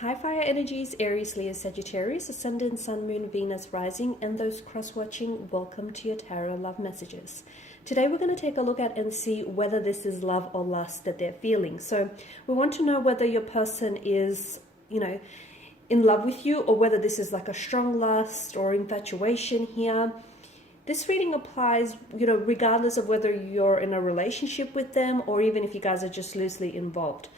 High fire energies, Aries, Leo, Sagittarius, Ascendant, Sun, Moon, Venus, Rising, and those cross-watching, welcome to your tarot love messages. Today we're going to take a look at and see whether this is love or lust that they're feeling. So we want to know whether your person is, in love with you, or whether this is like a strong lust or infatuation here. This reading applies, regardless of whether you're in a relationship with them or even if you guys are just loosely involved.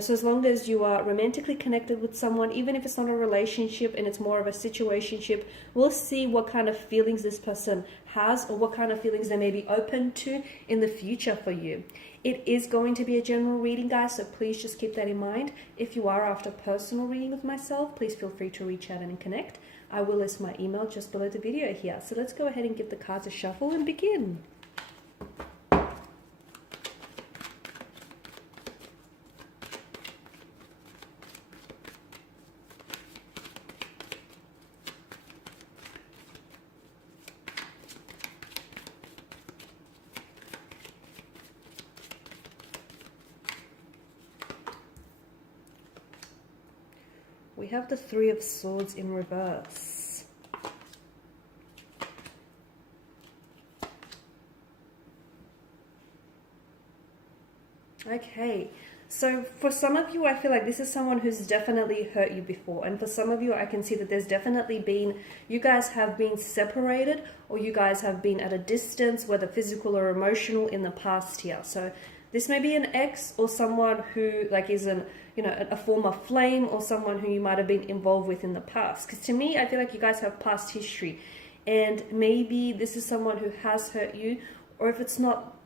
So as long as you are romantically connected with someone, even if it's not a relationship and it's more of a situationship, we'll see what kind of feelings this person has or what kind of feelings they may be open to in the future for you. It is going to be a general reading, guys, so please just keep that in mind. If you are after a personal reading with myself, please feel free to reach out and connect. I will list my email just below the video here. So let's go ahead and give the cards a shuffle and begin. We have the Three of Swords in reverse. Okay, so for some of you, I feel like this is someone who's definitely hurt you before. And for some of you, I can see that there's definitely been, you guys have been separated or you guys have been at a distance, whether physical or emotional, in the past here. So this may be an ex or someone who is a former flame or someone who you might have been involved with in the past. Because to me, I feel like you guys have past history. And maybe this is someone who has hurt you, or if it's not,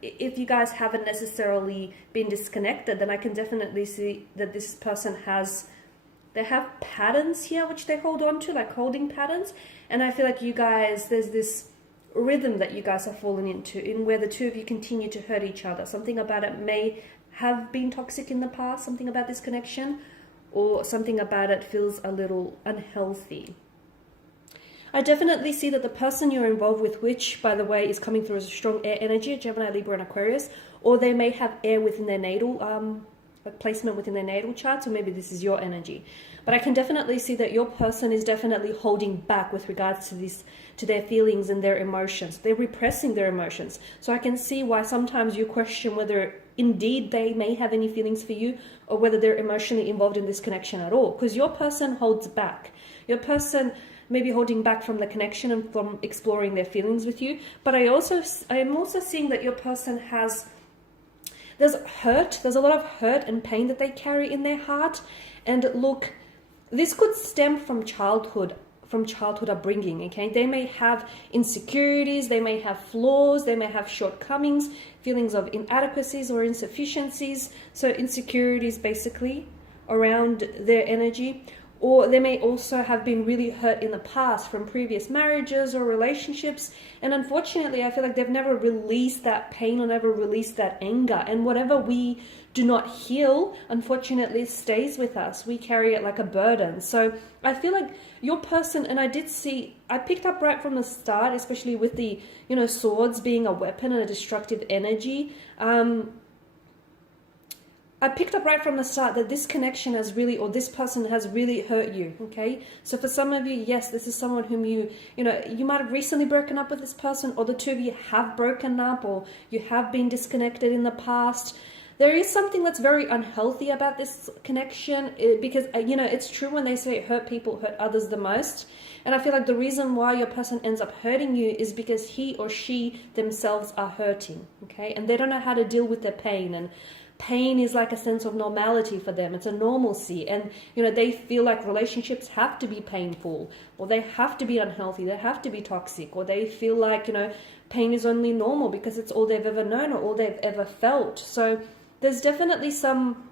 if you guys haven't necessarily been disconnected, then I can definitely see that this person they have patterns here which they hold on to, like holding patterns. And I feel like you guys, there's this rhythm that you guys have fallen into, in where the two of you continue to hurt each other. Something about it may have been toxic in the past, something about this connection, or something about it feels a little unhealthy. I definitely see that the person you're involved with, which by the way is coming through as a strong air energy, Gemini, Libra, and Aquarius, or they may have air within their natal placement within their natal chart, or maybe this is your energy. But I can definitely see that your person is definitely holding back with regards to their feelings and their emotions. They're repressing their emotions. So I can see why sometimes you question whether indeed they may have any feelings for you, or whether they're emotionally involved in this connection at all. Because your person holds back. Your person may be holding back from the connection and from exploring their feelings with you. But I am also seeing that your person there's a lot of hurt and pain that they carry in their heart. And look, this could stem from childhood upbringing, okay? They may have insecurities, they may have flaws, they may have shortcomings, feelings of inadequacies or insufficiencies. So insecurities basically around their energy. Or they may also have been really hurt in the past from previous marriages or relationships. And unfortunately, I feel like they've never released that pain or never released that anger. And whatever we do not heal, unfortunately, stays with us. We carry it like a burden. So I feel like your person, and I picked up right from the start, especially with the, swords being a weapon and a destructive energy. I picked up right from the start that this connection has really, or this person has really hurt you, okay? So for some of you, yes, this is someone whom you might have recently broken up with this person, or the two of you have broken up, or you have been disconnected in the past. There is something that's very unhealthy about this connection, because, it's true when they say hurt people hurt others the most. And I feel like the reason why your person ends up hurting you is because he or she themselves are hurting, okay? And they don't know how to deal with their pain. And pain is like a sense of normality for them. It's a normalcy. And, they feel like relationships have to be painful, or they have to be unhealthy, they have to be toxic, or they feel like, pain is only normal because it's all they've ever known or all they've ever felt. So there's definitely some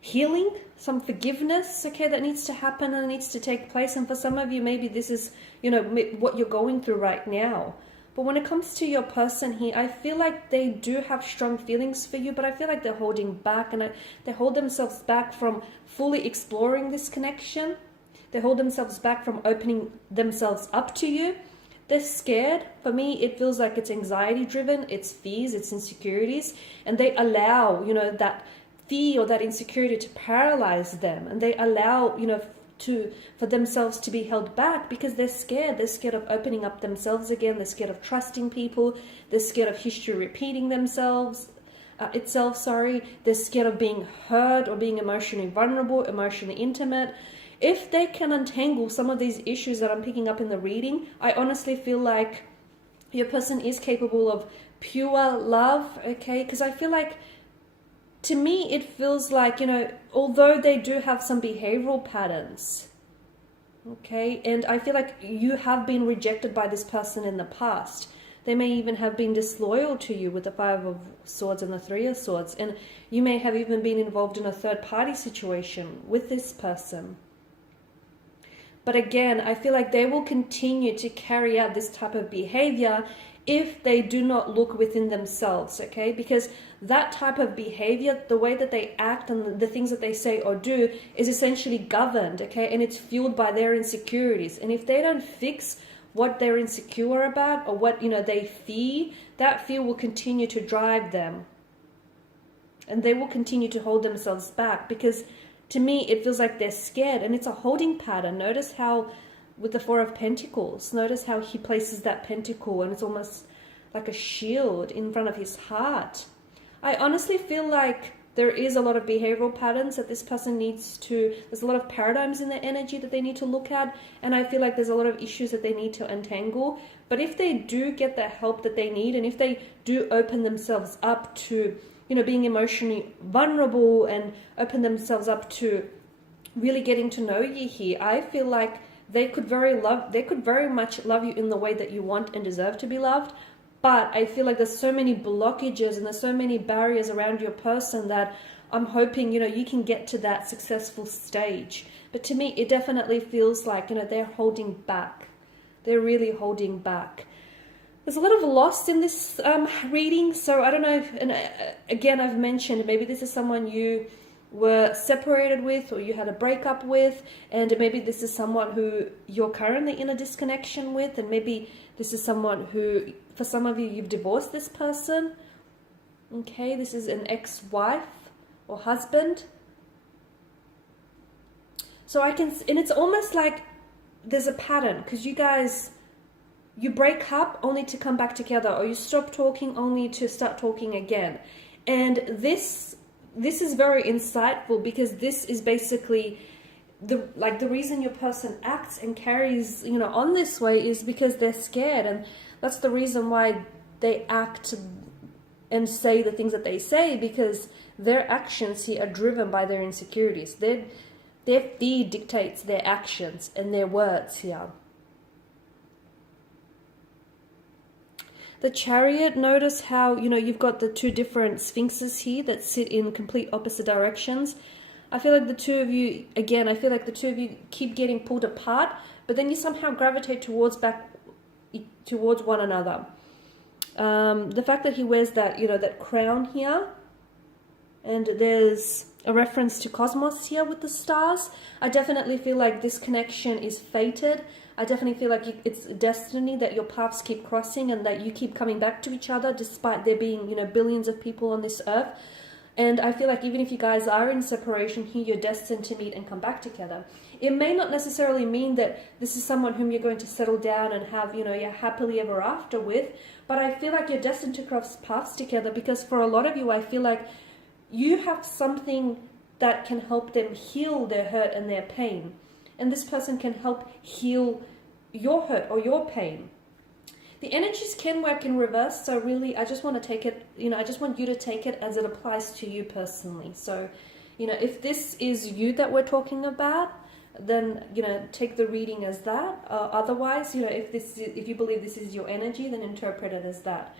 healing, some forgiveness, okay, that needs to happen and needs to take place. And for some of you, maybe this is, what you're going through right now. But when it comes to your person here, I feel like they do have strong feelings for you, but I feel like they're holding back, and they hold themselves back from fully exploring this connection. They hold themselves back from opening themselves up to you. They're scared. For me, it feels like it's anxiety driven, it's fears, it's insecurities, and they allow, that fear or that insecurity to paralyze them, and they allow, you know, for themselves to be held back because they're scared. They're scared of opening up themselves again. They're scared of trusting people. They're scared of history repeating itself. They're scared of being hurt or being emotionally vulnerable, emotionally intimate. If they can untangle some of these issues that I'm picking up in the reading, I honestly feel like your person is capable of pure love, okay? Because I feel like, to me, it feels like, you know, although they do have some behavioral patterns, okay, and I feel like you have been rejected by this person in the past. They may even have been disloyal to you with the Five of Swords and the Three of Swords, and you may have even been involved in a third-party situation with this person. But again, I feel like they will continue to carry out this type of behavior if they do not look within themselves, okay? Because that type of behavior, the way that they act and the things that they say or do is essentially governed, okay? And it's fueled by their insecurities. And if they don't fix what they're insecure about or what, you know, they fear, that fear will continue to drive them. And they will continue to hold themselves back because, to me, it feels like they're scared, and it's a holding pattern. Notice how with the Four of Pentacles, notice how he places that pentacle and it's almost like a shield in front of his heart. I honestly feel like there is a lot of behavioral patterns that this person needs to, there's a lot of paradigms in their energy that they need to look at, and I feel like there's a lot of issues that they need to untangle. But if they do get the help that they need, and if they do open themselves up to, you know, being emotionally vulnerable and open themselves up to really getting to know you here, I feel like they could very much love you in the way that you want and deserve to be loved. But I feel like there's so many blockages and there's so many barriers around your person that I'm hoping, you know, you can get to that successful stage. But to me, it definitely feels like, you know, they're holding back. They're really holding back. There's a lot of loss in this reading. So I don't know if, and again, I've mentioned maybe this is someone you were separated with or you had a breakup with, and maybe this is someone who you're currently in a disconnection with, and maybe this is someone who, for some of you, you've divorced this person. Okay, this is an ex-wife or husband. So I can, and it's almost like there's a pattern, because you break up only to come back together, or you stop talking only to start talking again. And this is very insightful, because this is basically the reason your person acts and carries, you know, on this way is because they're scared, and that's the reason why they act and say the things that they say, because their actions here are driven by their insecurities. Their fear dictates their actions and their words here. The Chariot, notice how, you know, you've got the two different sphinxes here that sit in complete opposite directions. I feel like the two of you, again, I feel like the two of you keep getting pulled apart, but then you somehow gravitate towards one another. The fact that he wears that, you know, that crown here, and there's a reference to cosmos here with the stars, I definitely feel like this connection is fated. I definitely feel like it's destiny that your paths keep crossing and that you keep coming back to each other despite there being, you know, billions of people on this earth. And I feel like even if you guys are in separation here, you're destined to meet and come back together. It may not necessarily mean that this is someone whom you're going to settle down and have, you know, you're happily ever after with, but I feel like you're destined to cross paths together, because for a lot of you, I feel like you have something that can help them heal their hurt and their pain. And this person can help heal your hurt or your pain. The energies can work in reverse, so really I just want to take it, you know, I just want you to take it as it applies to you personally. So, you know, if this is you that we're talking about, then, you know, take the reading as that. Otherwise, you know, if you believe this is your energy, then interpret it as that.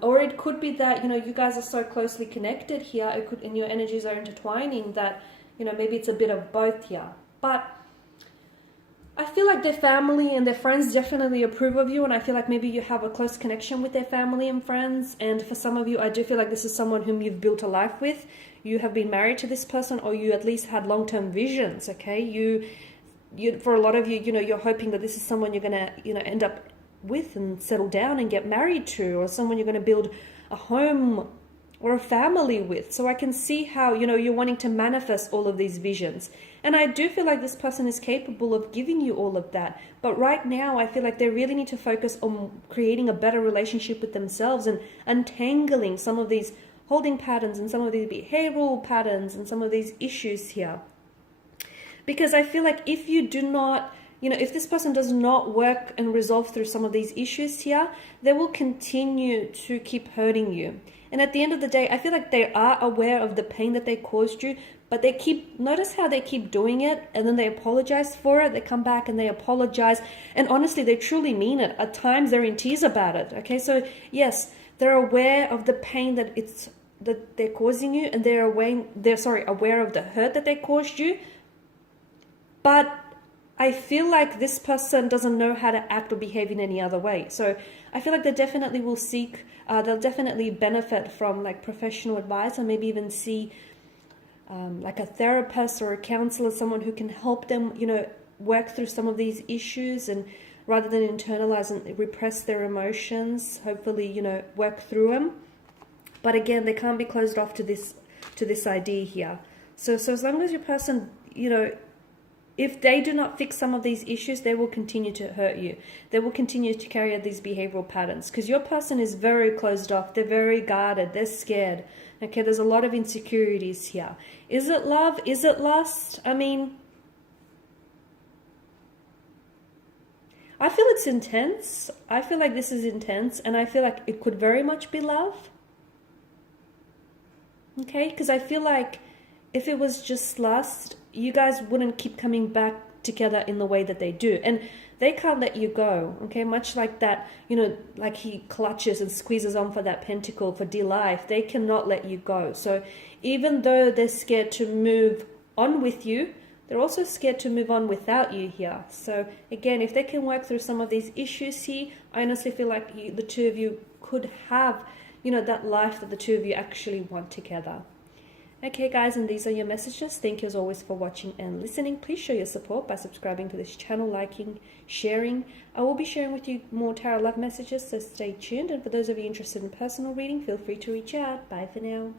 Or it could be that, you know, you guys are so closely connected here, it could, and your energies are intertwining, that, you know, maybe it's a bit of both here. But I feel like their family and their friends definitely approve of you, and I feel like maybe you have a close connection with their family and friends. And for some of you, I do feel like this is someone whom you've built a life with. You have been married to this person, or you at least had long-term visions, okay? You for a lot of you, you know, you're hoping that this is someone you're going to, you know, end up with and settle down and get married to, or someone you're going to build a home or a family with. So I can see how, you know, you're wanting to manifest all of these visions. And I do feel like this person is capable of giving you all of that. But right now, I feel like they really need to focus on creating a better relationship with themselves and untangling some of these holding patterns and some of these behavioral patterns and some of these issues here. Because I feel like if you do not, you know, if this person does not work and resolve through some of these issues here, they will continue to keep hurting you. And at the end of the day, I feel like they are aware of the pain that they caused you, but they keep, notice how they keep doing it and then they apologize for it. They come back and they apologize. And honestly, they truly mean it. At times they're in tears about it. Okay, so yes, they're aware of the pain that they're causing you, and they're aware of the hurt that they caused you. But I feel like this person doesn't know how to act or behave in any other way. So I feel like they definitely will seek, they'll definitely benefit from like professional advice, and maybe even see like a therapist or a counselor, someone who can help them, you know, work through some of these issues, and rather than internalize and repress their emotions, hopefully, you know, work through them. But again, they can't be closed off to this idea here. So as long as your person, you know, if they do not fix some of these issues, they will continue to hurt you. They will continue to carry out these behavioral patterns, because your person is very closed off. They're very guarded. They're scared. Okay, there's a lot of insecurities here. Is it love? Is it lust? I mean, I feel it's intense. I feel like this is intense, and I feel like it could very much be love. Okay, because I feel like if it was just lust, you guys wouldn't keep coming back together in the way that they do. And they can't let you go, okay? Much like that, you know, like he clutches and squeezes on for that pentacle for dear life. They cannot let you go. So even though they're scared to move on with you, they're also scared to move on without you here. So again, if they can work through some of these issues here, I honestly feel like the two of you could have, you know, that life that the two of you actually want together. Okay guys, and these are your messages. Thank you as always for watching and listening. Please show your support by subscribing to this channel, liking, sharing. I will be sharing with you more tarot love messages, so stay tuned. And for those of you interested in personal reading, feel free to reach out. Bye for now.